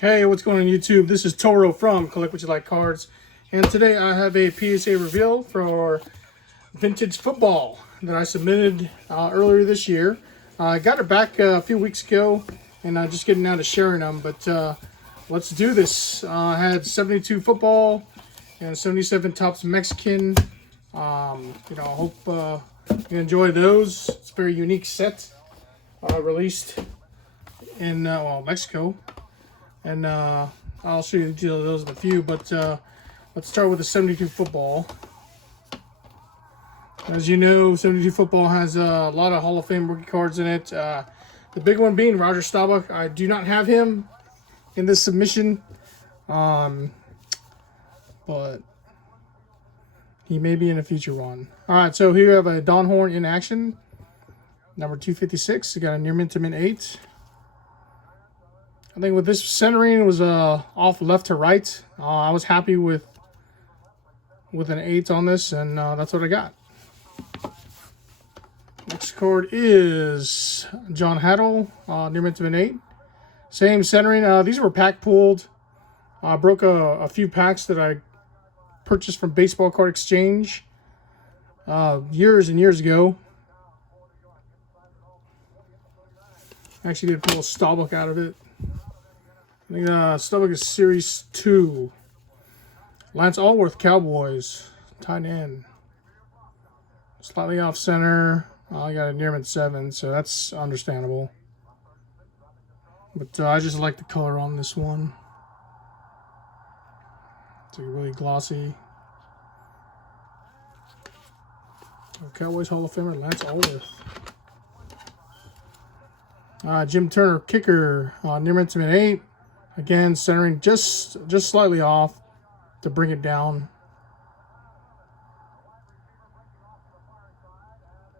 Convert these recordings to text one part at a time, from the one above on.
Hey, what's going on YouTube? This is Toro from Collect What You Like Cards, and today I have a PSA reveal for vintage football that I submitted earlier this year. I got it back a few weeks ago, and I'm just getting out of sharing them, but let's do this. I had 72 football and 77 Topps Mexican. I hope you enjoy those. It's a very unique set released in Mexico. And I'll show you the details of those in a few, but let's start with the 72 football. As you know, 72 football has a lot of Hall of Fame rookie cards in it. The big one being Roger Staubach. I do not have him in this submission, but he may be in a future one. All right, so here we have a Don Horn in action, number 256. We got a near mint to mint 8. I think with this centering, it was off left to right. I was happy with an 8 on this, and that's what I got. Next card is John Haddle, near mint to mint 8. Same centering. These were pack pulled. I broke a few packs that I purchased from Baseball Card Exchange years and years ago. I actually did pull a Staubach out of it. I think Staubach is Series 2. Lance Allworth, Cowboys, tight end. Slightly off center. I got a near mint 7, so that's understandable. But I just like the color on this one. It's like really glossy. Cowboys Hall of Famer Lance Allworth. Jim Turner, kicker, near mint to mint 8. Again, centering just slightly off to bring it down.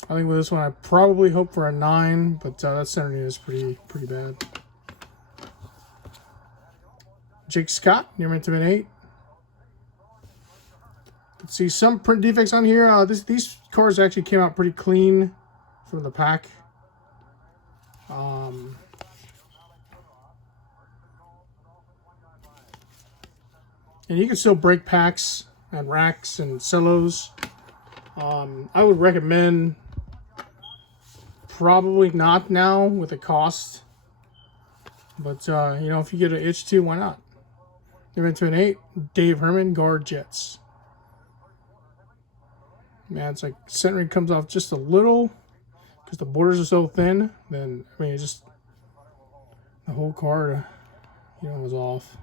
I think with this one, I probably hope for a 9, but that centering is pretty bad. Jake Scott, near mint to mint 8. Let's see some print defects on here. These cards actually came out pretty clean from the pack. And you can still break packs and racks and cellos. I would recommend probably not now with the cost. But, if you get an itch to, why not? They're into an 8. Dave Herman, guard Jets. Man, it's like centering comes off just a little because the borders are so thin. Then, it's just the whole card, was off.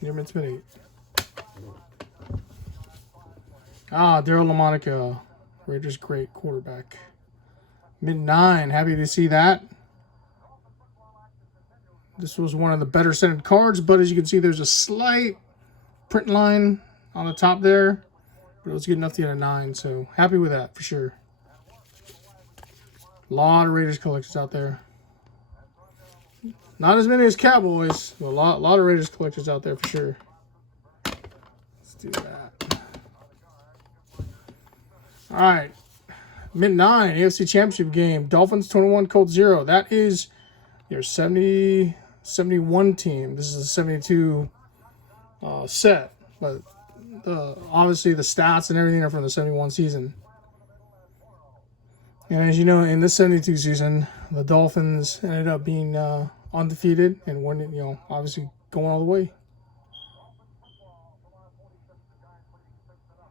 Near mint to mint 8. Daryl LaMonica, Raiders great quarterback. Mint 9, happy to see that. This was one of the better scented cards, but as you can see, there's a slight print line on the top there. But it was good enough to get a 9, so happy with that for sure. A lot of Raiders collectors out there. Not as many as Cowboys, but a lot of Raiders collectors out there for sure. Let's do that. All right. Mint 9, AFC Championship game. Dolphins 21, Colts 0. That is your 71 team. This is a 72 set. But obviously the stats and everything are from the 71 season. And as you know, in this 72 season, the Dolphins ended up being undefeated and winning, obviously going all the way.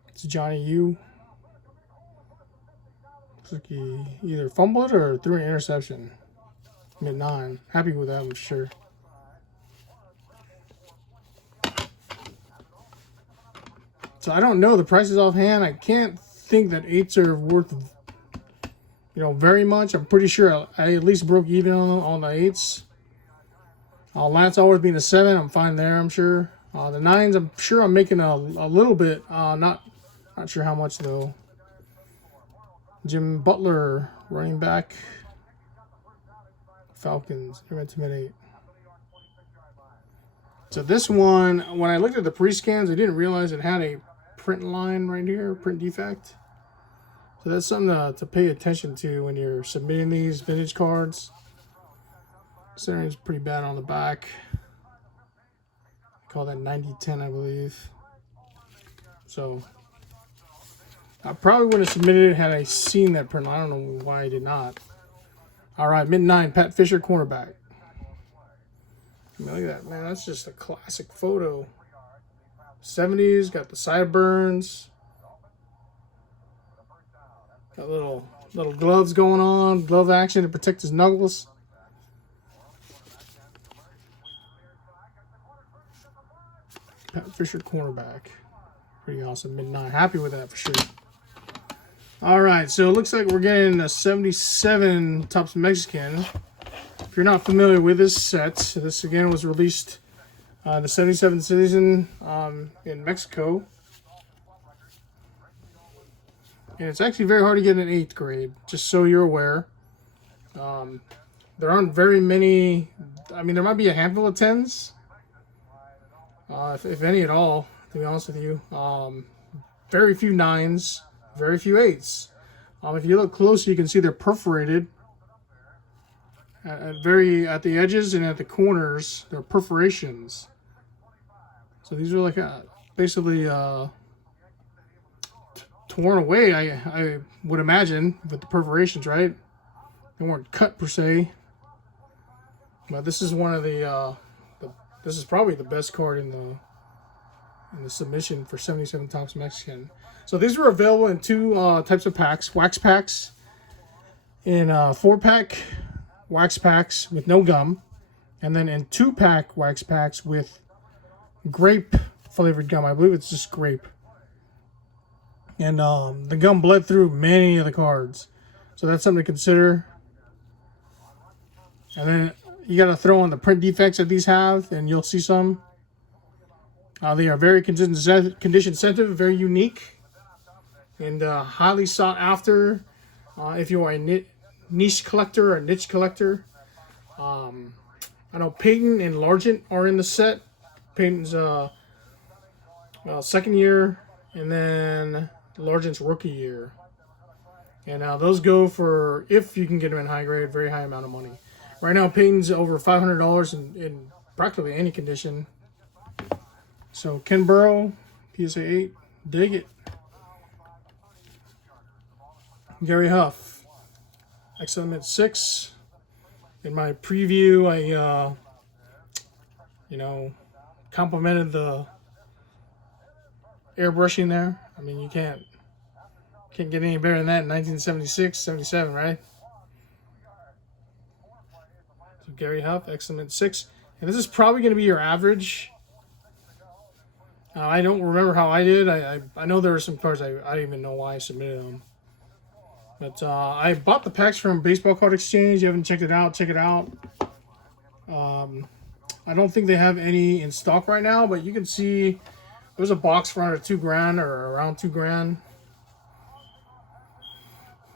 It's Johnny U. Looks like he either fumbled or threw an interception. Mint 9. Happy with that, I'm sure. So I don't know the prices offhand. I can't think that 8s are worth, very much. I'm pretty sure I at least broke even on the 8s. Lance Allworth being a 7, I'm fine there, I'm sure. The 9s, I'm sure I'm making a little bit. Not sure how much, though. Jim Butler, running back. Falcons, near mint to mint 8. So this one, when I looked at the pre-scans, I didn't realize it had a print line right here, print defect. So that's something to pay attention to when you're submitting these vintage cards. Centering's pretty bad on the back. Call that 90-10, I believe. So I probably would have submitted it had I seen that print. I don't know why I did not. All right, mid-9, Pat Fisher, cornerback. I mean, look at that, man. That's just a classic photo. 70s, got the sideburns. Got little gloves going on, glove action to protect his knuckles. Pat Fisher, cornerback. Pretty awesome, mid-9. Happy with that for sure. All right, so it looks like we're getting a 77 Topps Mexican. If you're not familiar with this set, this again was released the 77th season in Mexico. And it's actually very hard to get an 8th grade, just so you're aware. There aren't very many. I mean, there might be a handful of 10s, if any at all, to be honest with you. Very few 9s, very few 8s. If you look close, you can see they're perforated. At the edges and at the corners, there are perforations. So these are like basically torn away. I would imagine with the perforations, right? They weren't cut per se, but this is one of this is probably the best card in the submission for 77 Topps Mexican. So these were available in two types of packs: wax packs, in 4-pack wax packs with no gum, and then in 2-pack wax packs with grape flavored gum. I believe it's just grape. And the gum bled through many of the cards, so that's something to consider. And then you got to throw on the print defects that these have, and you'll see some. They are very condition sensitive, very unique, and highly sought after if you are a niche collector or niche collector. I know Peyton and Largent are in the set. Peyton's second year, and then Largent's rookie year. And those go for, if you can get them in high grade, very high amount of money. Right now, Peyton's over $500 in practically any condition. So Ken Burrow, PSA 8, dig it. Gary Huff, XLM 6. In my preview, I complimented the airbrushing there. I mean, you can't get any better than that in 1976, 77, right? So Gary Huff, XLM 6. And this is probably going to be your average. I don't remember how I did. I know there were some cards I don't even know why I submitted them. But I bought the packs from Baseball Card Exchange. You haven't checked it out, check it out. I don't think they have any in stock right now, but you can see there's a box for under $2,000 or around $2,000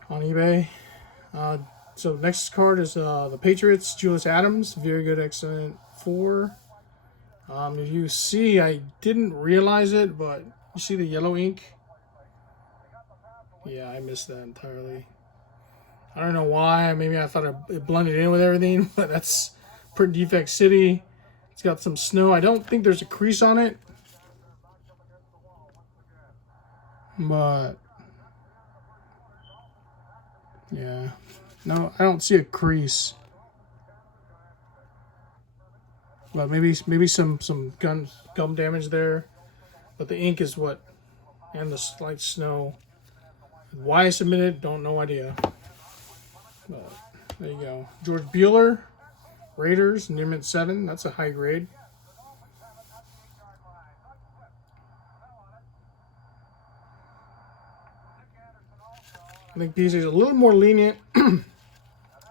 on eBay. So next card is the Patriots, Julius Adams, very good, excellent 4. If you see, I didn't realize it, but you see the yellow ink? Yeah, I missed that entirely. I don't know why. Maybe I thought it blended in with everything, but that's print defect city. It's got some snow. I don't think there's a crease on it, but yeah, no, I don't see a crease. But maybe some gum damage there. But the ink is what, and the slight snow. Why I submitted, no idea. But there you go. George Bueller, Raiders, Newman 7. That's a high grade. I think PSA is a little more lenient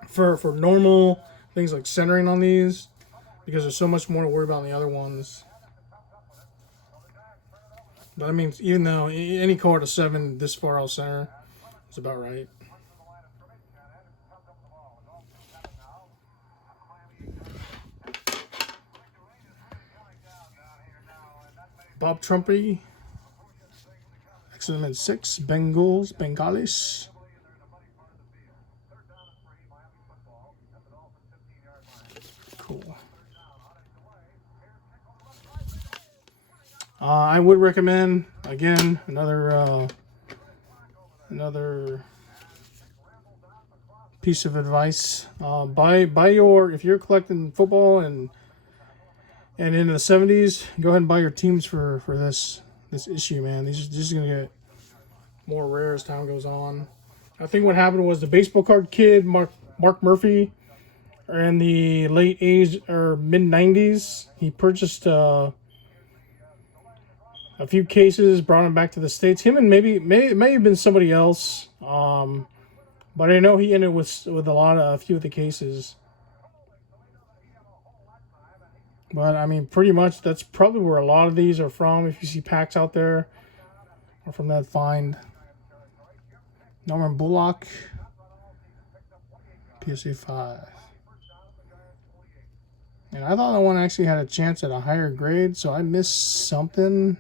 for normal things like centering on these, because there's so much more to worry about in the other ones. But I mean, even though any card of 7 this far out center is about right. Bob Trumpy, XLM 6, Bengalis. I would recommend, again, another piece of advice. Buy your, if you're collecting football and in the 70s, go ahead and buy your teams for this issue, man. These are just gonna get more rare as time goes on. I think what happened was the baseball card kid Mark Murphy, in the late 80s or mid 90s, he purchased a few cases, brought them back to the States. Him and it may have been somebody else. But I know he ended with a few of the cases. But I mean, pretty much that's probably where a lot of these are from. If you see packs out there, or from that find. Norman Bullock, PSA 5. And I thought that one actually had a chance at a higher grade, so I missed something.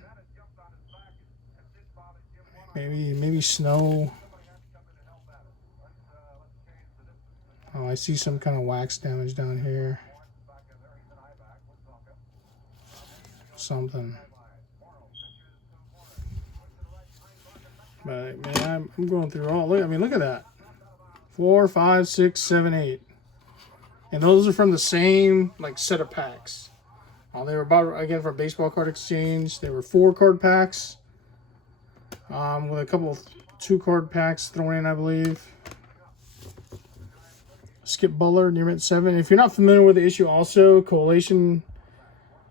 Maybe snow. Oh, I see some kind of wax damage down here. Something. But man, I'm going through all. Look at that. 4, 5, 6, 7, 8. And those are from the same set of packs. They were bought again from Baseball Card Exchange. They were 4 card packs, with a couple of 2 card packs thrown in, I believe. Skip Butler, near mint 7. If you're not familiar with the issue, also collation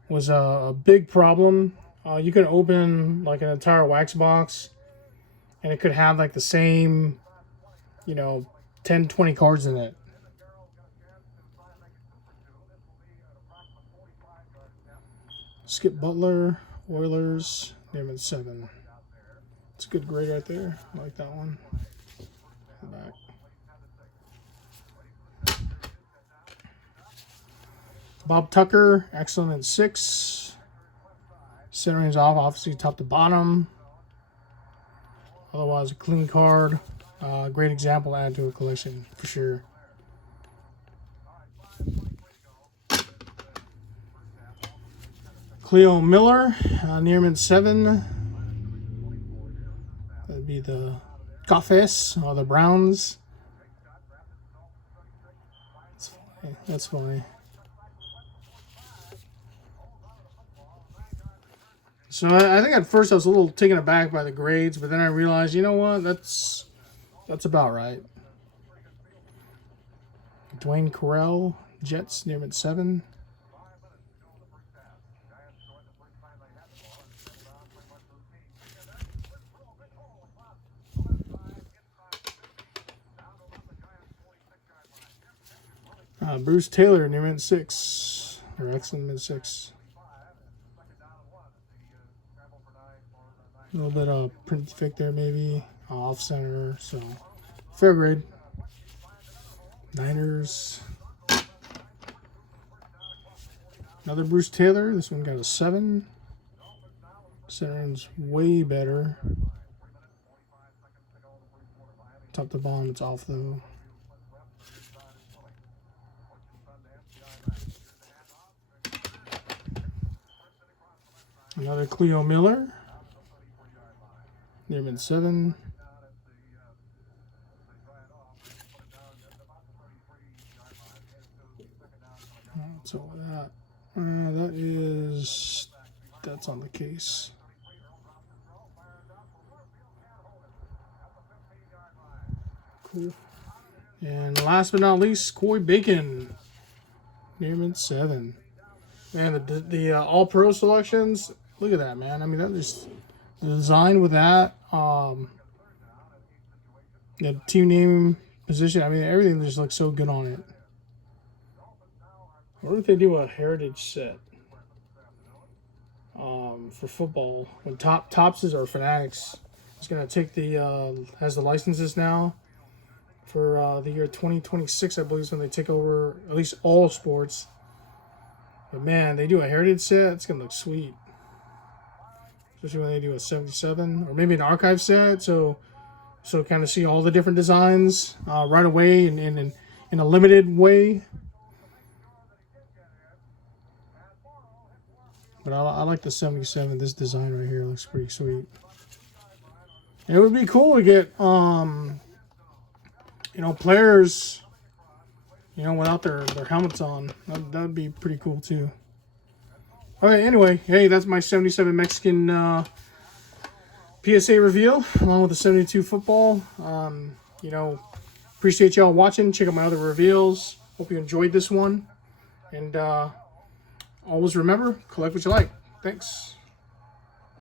was a big problem. You could open an entire wax box, and it could have the same, 10, 20 cards in it. Skip Butler, Oilers, near mint 7. It's a good grade right there. I like that one. Back. Bob Tucker, excellent at 6. Centering's off, obviously top to bottom. Otherwise, a clean card. Great example to add to a collection for sure. Cleo Miller, near mint 7. That'd be the Coffees or the Browns. That's funny. So I think at first I was a little taken aback by the grades, but then I realized, you know what, that's about right. Dwayne Carell, Jets, near mint 7. Bruce Taylor, near mint 6, or excellent mint 6. A little bit of print defect there, maybe off center, so fair grade. Niners. Another Bruce Taylor. This one got a 7. Centering's way better. Top to bottom, it's off though. Another Cleo Miller. Near mint 7. So that's on the case. Cool. And last but not least, Coy Bacon, near mint 7. Man, the All Pro selections. Look at that, man. I mean, that just the design with that. The team name, position. I mean, everything just looks so good on it. What if they do a heritage set for football? When Topps or Fanatics is going to take has the licenses now for the year 2026, I believe, is when they take over at least all sports. But man, they do a heritage set. It's going to look sweet. Especially when they do a 77 or maybe an archive set. So kind of see all the different designs right away and in a limited way. but I like the 77. This design right here looks pretty sweet. It would be cool to get, you know, players, you know, without their helmets on. That'd be pretty cool too. Okay, anyway, hey, that's my 77 Mexican PSA reveal, along with the 72 football. You know, appreciate y'all watching. Check out my other reveals. Hope you enjoyed this one. And always remember, collect what you like. Thanks.